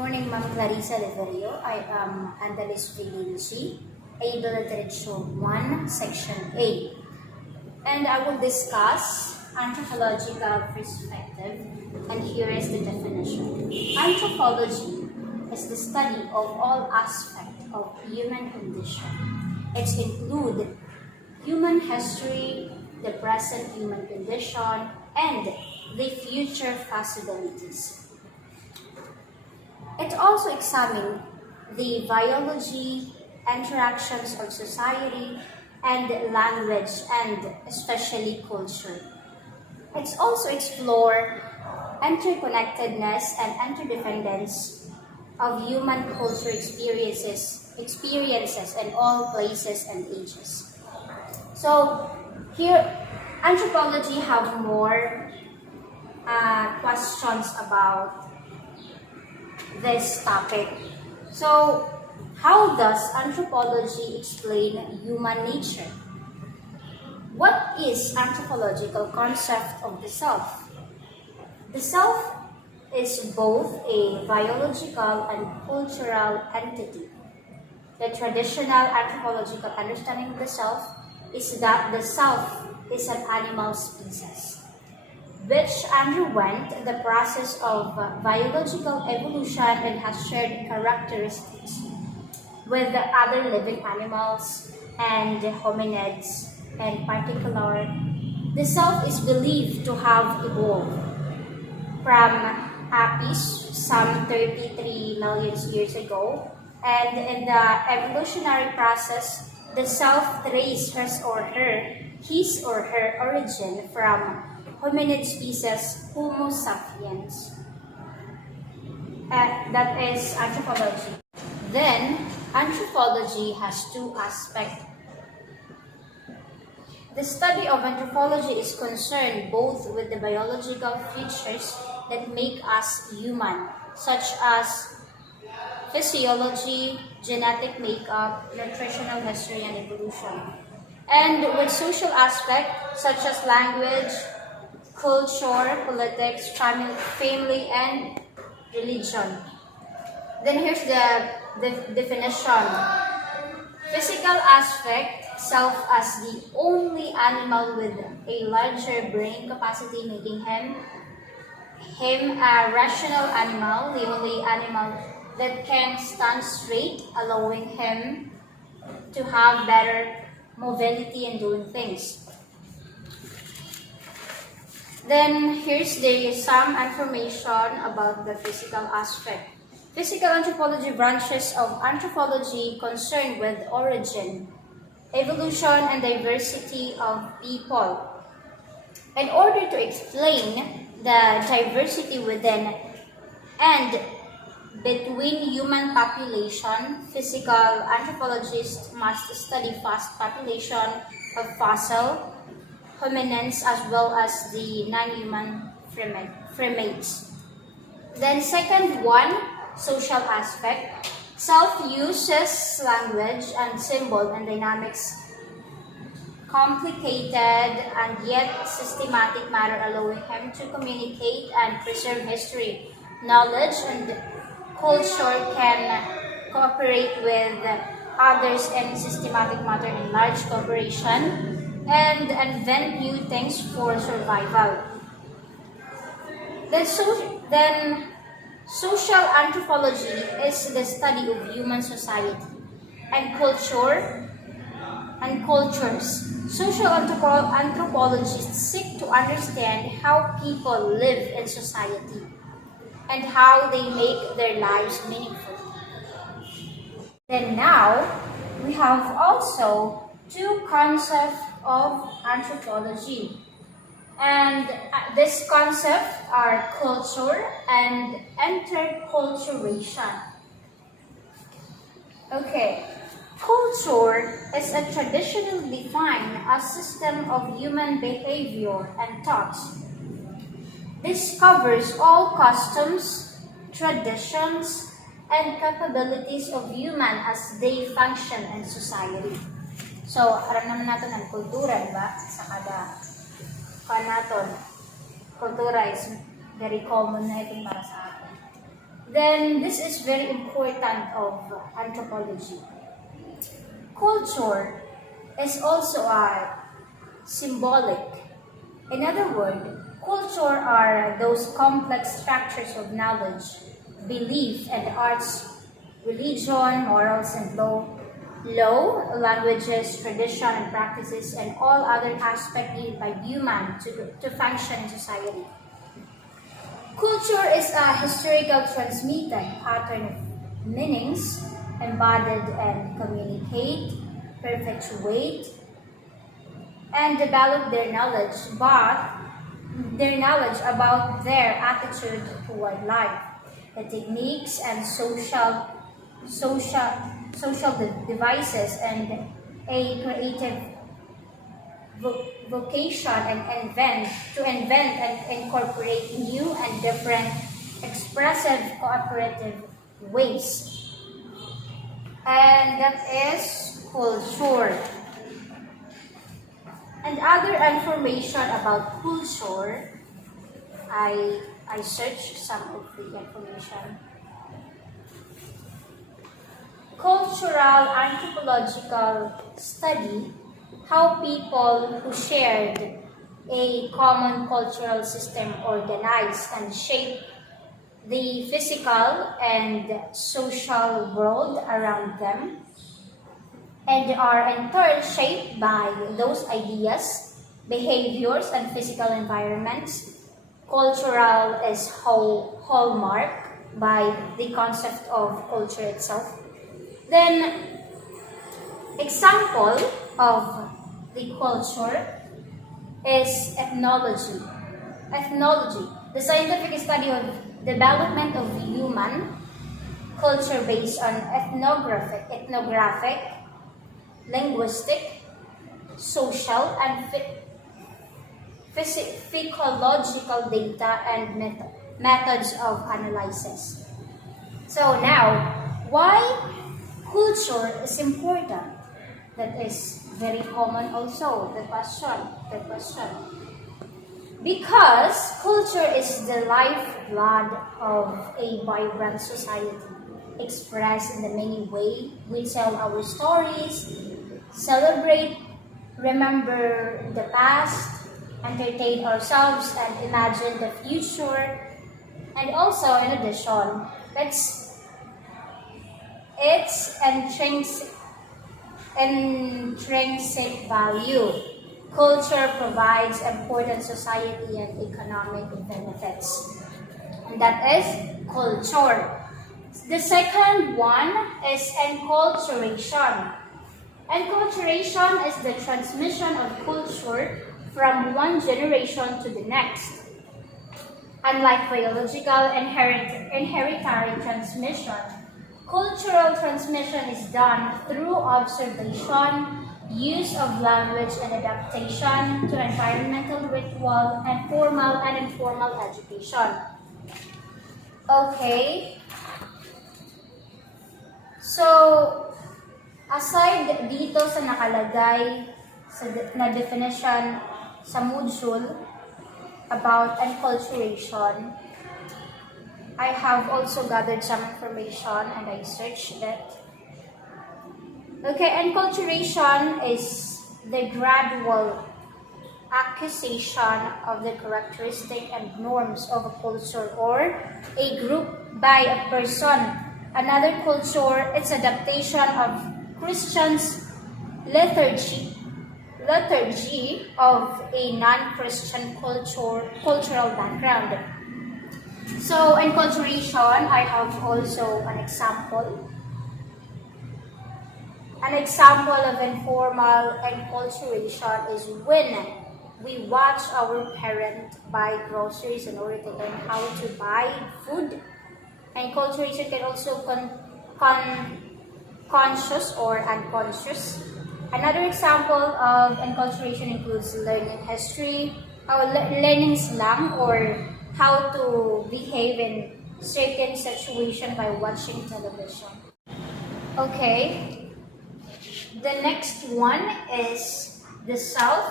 morning, Ma'am Clarissa Liverio. I am Andales, Velyn, able literature 1, section A. And I will discuss anthropological perspective, and here is the definition. Anthropology is the study of all aspects of human condition. It includes human history, the present human condition, and the future possibilities. It also examines the biology, interactions of society, and language, and especially culture. It's also explore interconnectedness and interdependence of human culture experiences in all places and ages. So here, anthropology have more questions about this topic. So, how does anthropology explain human nature? What is anthropological concept of the self? The self is both a biological and cultural entity. The traditional anthropological understanding of the self is that the self is an animal species, which underwent the process of biological evolution and has shared characteristics with the other living animals and hominids. In particular, the self is believed to have evolved from apes some 33 million years ago, and in the evolutionary process, the self traced his or her origin from hominid species Homo sapiens. That is anthropology. Then, anthropology has two aspects. The study of anthropology is concerned both with the biological features that make us human, such as physiology, genetic makeup, nutritional history, and evolution, and with social aspects such as language, culture, politics, family, and religion. Then here's the definition. Physical aspect, self as the only animal with a larger brain capacity, making him a rational animal, the only animal that can stand straight, allowing him to have better mobility in doing things. Then here's some information about the physical aspect. Physical anthropology branches of anthropology concerned with origin, evolution, and diversity of people. In order to explain the diversity within and between human population, physical anthropologists must study vast population of fossil hominins as well as the non-human primates. Then second one, social aspect. Self uses language and symbol and dynamics, complicated and yet systematic manner, allowing him to communicate and preserve history, knowledge, and culture, can cooperate with others in systematic manner in large cooperation, and invent new things for survival. Then social anthropology is the study of human society and cultures. Social anthropologists seek to understand how people live in society and how they make their lives meaningful. Then now, we have also two concepts of anthropology. And this concept are culture and interculturation. Okay, culture is a traditionally defined as system of human behavior and thoughts. This covers all customs, traditions, and capabilities of human as they function in society. So, alam naman natin ang kultura, diba? Sa kada naton, kultura is very common na itong para sa atin. Then this is very important of anthropology. Culture is also a symbolic. In other words, culture are those complex structures of knowledge, belief and arts, religion, morals and law, languages, tradition and practices, and all other aspects needed by human to function in society. Culture is a historical transmitted pattern of meanings, embodied and communicate, perpetuate, and develop their knowledge, but their knowledge about their attitude toward life, the techniques and social devices, and a creative vocation and invent and incorporate new and different expressive cooperative ways. And that is culture. And other information about culture, I searched some of the information. Cultural anthropological study how people who shared a common cultural system organized and shaped the physical and social world around them, and are in turn shaped by those ideas, behaviors, and physical environments. Cultural is hallmark by the concept of culture itself. Then, example of the culture is ethnology. Ethnology, the scientific study of development of human culture based on ethnographic, linguistic, social, and physiological data and methods of analysis. So now, why culture is important? That is very common also, the question. Because culture is the lifeblood of a vibrant society, expressed in the many ways we tell our stories, celebrate, remember the past, entertain ourselves, and imagine the future. And also, in addition, its intrinsic value. Culture provides important society and economic benefits. And that is culture. The second one is enculturation. Enculturation is the transmission of culture from one generation to the next. Unlike biological hereditary transmission, cultural transmission is done through observation, use of language, and adaptation to environmental ritual and formal and informal education. Okay. So, aside dito sa nakalagay na definition sa module about enculturation, I have also gathered some information and I searched it. Okay, enculturation is the gradual acquisition of the characteristic and norms of a culture or a group by a person. Another culture, its adaptation of Christians' liturgy of a non-Christian cultural background. So, enculturation, I have also an example. An example of informal enculturation is when we watch our parents buy groceries in order to learn how to buy food. Enculturation can also conscious or unconscious. Another example of enculturation includes learning history, learning slang, or how to behave in certain situations by watching television. Okay. The next one is the self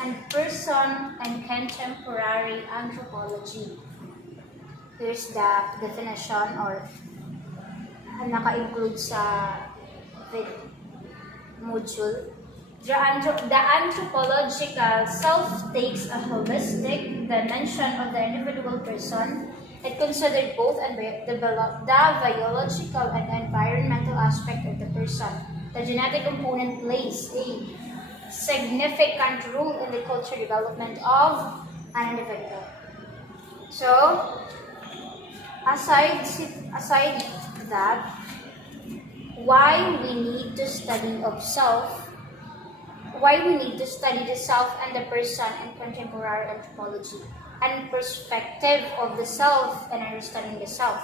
and person and contemporary anthropology. Here's the definition or naka-include sa module. The anthropological self takes a holistic dimension of the individual person. It considered both the biological and environmental aspect of the person. The genetic component plays a significant role in the cultural development of an individual. So, aside that, why we need to study the self and the person in contemporary anthropology and perspective of the self and understanding the self.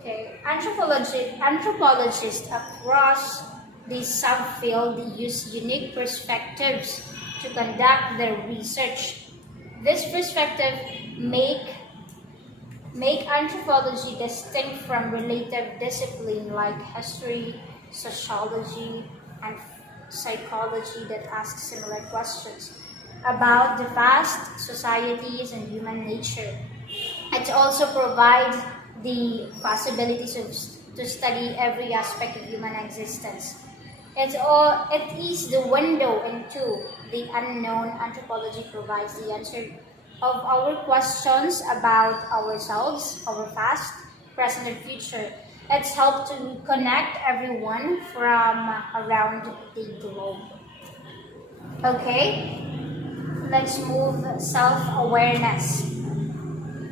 Okay, anthropologists across the subfield use unique perspectives to conduct their research. This perspective make anthropology distinct from related disciplines like history, sociology, and psychology that ask similar questions about the vast societies and human nature. It also provides the possibilities to study every aspect of human existence. It is the window into the unknown. Anthropology provides the answer of our questions about ourselves, our past, present, and future. It's helped to connect everyone from around the globe. Okay, let's move self-awareness.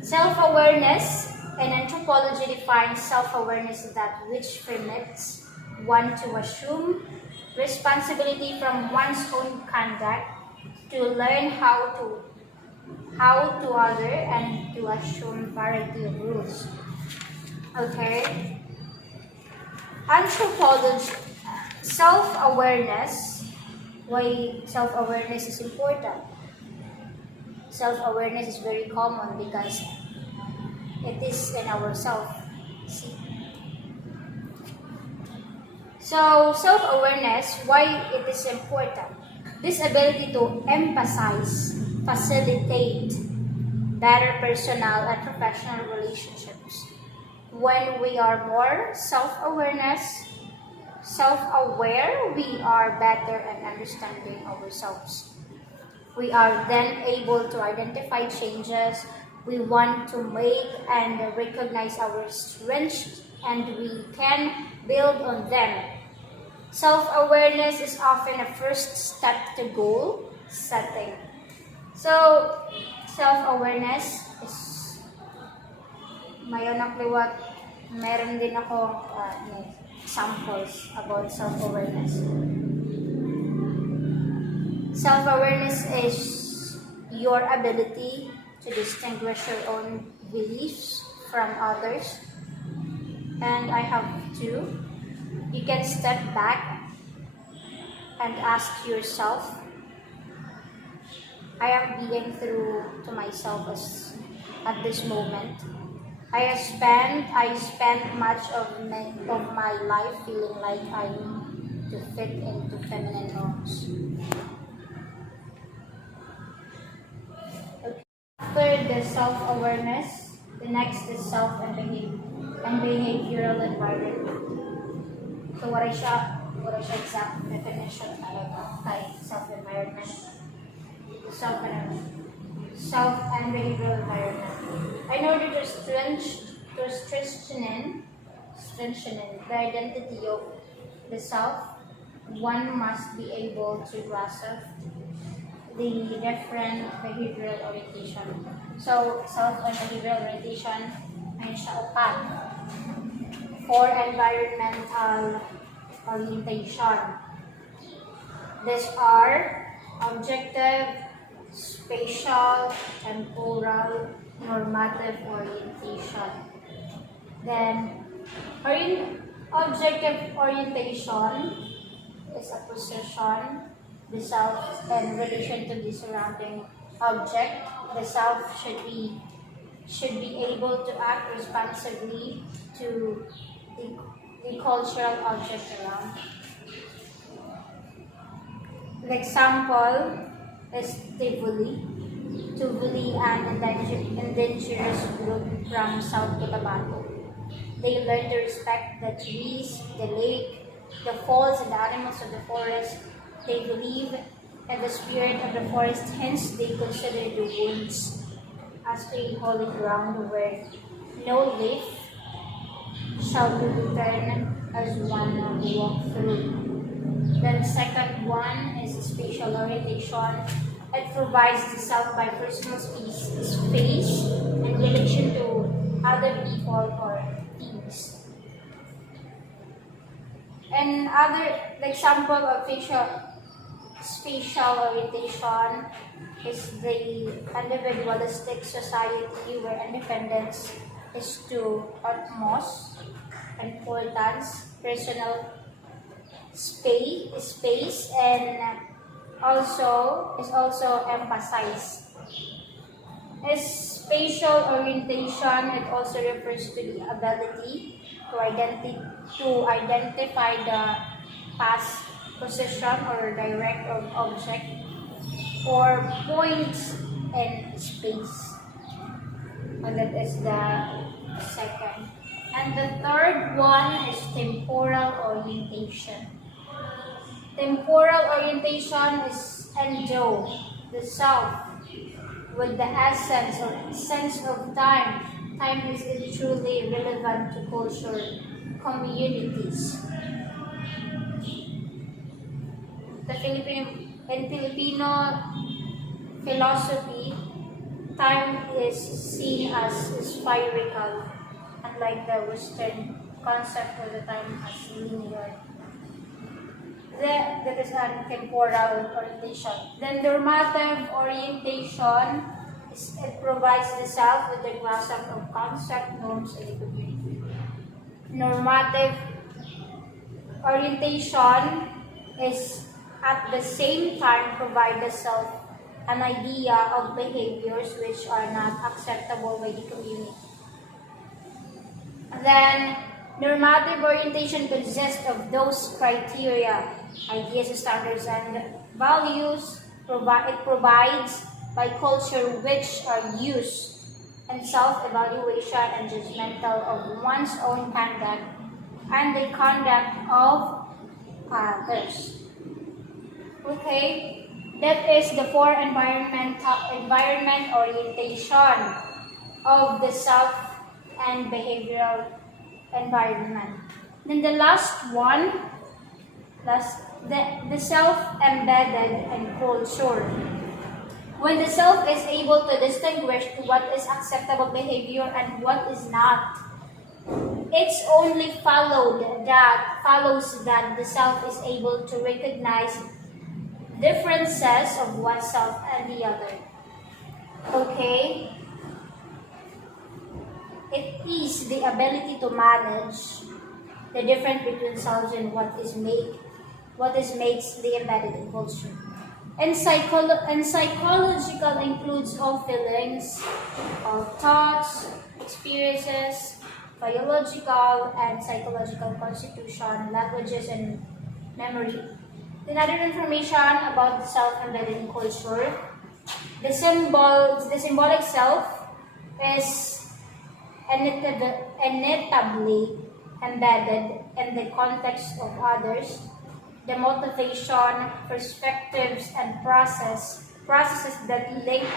Self-awareness in anthropology defines self-awareness that which permits one to assume responsibility from one's own conduct, to learn how to other, and to assume variety of rules. Okay. Anthropology, self-awareness. Why self-awareness is important? Self-awareness is very common because it is in ourself. See? So self-awareness, why it is important? This ability to emphasize, facilitate better personal and professional relationships. When we are more self-aware, we are better at understanding ourselves. We are then able to identify changes we want to make and recognize our strengths, and we can build on them. Self-awareness is often a first step to goal setting. So, self-awareness is mayon nakliwat. Meron din ako samples about self-awareness. Self-awareness is your ability to distinguish your own beliefs from others. And I have two. You can step back and ask yourself, I am being true to myself at this moment. I spent much of my life feeling like I need to fit into feminine norms. Okay. After the self-awareness, the next is self and behavioral environment. So what is siya exact definition talaga kay self-environment? Self and behavioral environment. In order to strengthen the identity of the self, one must be able to grasp the different behavioral orientation. So, self and behavioral orientation ay siya upat for environmental orientation. These are objective, spatial, temporal, normative orientation. Then, objective orientation is a position, the self in relation to the surrounding object. The self should be able to act responsibly to the cultural object around. The example is stimuli. Tuvuli, an indigenous group from South Cotabato. They learn to respect the trees, the lake, the falls, and the animals of the forest. They believe in the spirit of the forest, hence they consider the woods as a holy ground where no leaf shall be returned as one walk through. Then second one is spatial orientation. It provides the self by personal space in relation to other people or things. And the example of spatial orientation is the individualistic society where independence is to utmost importance, personal space and is also emphasized. As spatial orientation, it also refers to the ability to identify the past position or direct of object or points in space. And that is the second. And the third one is temporal orientation. Temporal orientation is endo, the self, with the essence or sense of time. Time is truly relevant to culture communities. In Filipino philosophy, time is seen as spherical, unlike the Western concept of the time as linear. That is a temporal orientation. Then normative orientation it provides the self with the grasp of concept, norms, and the community. Normative orientation is at the same time provide the self an idea of behaviors which are not acceptable by the community. Then normative orientation consists of those criteria, ideas, standards, and values it provides by culture which are used in self-evaluation and judgmental of one's own conduct and the conduct of others. Okay, that is the four environment orientation of the self and behavioral environment. Then the last one, the self-embedded in culture. When the self is able to distinguish what is acceptable behavior and what is not, it's only follows that the self is able to recognize differences of oneself and the other. Okay? It is the ability to manage the difference between selves and what makes the embedded in culture. And psychological includes all feelings, all thoughts, experiences, biological and psychological constitution, languages, and memory. Then other information about the self-embedded in culture. The symbolic self is inevitably embedded in the context of others. The motivation, perspectives, and processes that link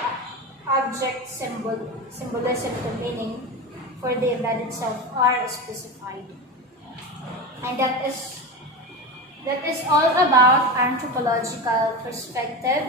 object symbolism to meaning for the embedded self are specified. And that is all about anthropological perspective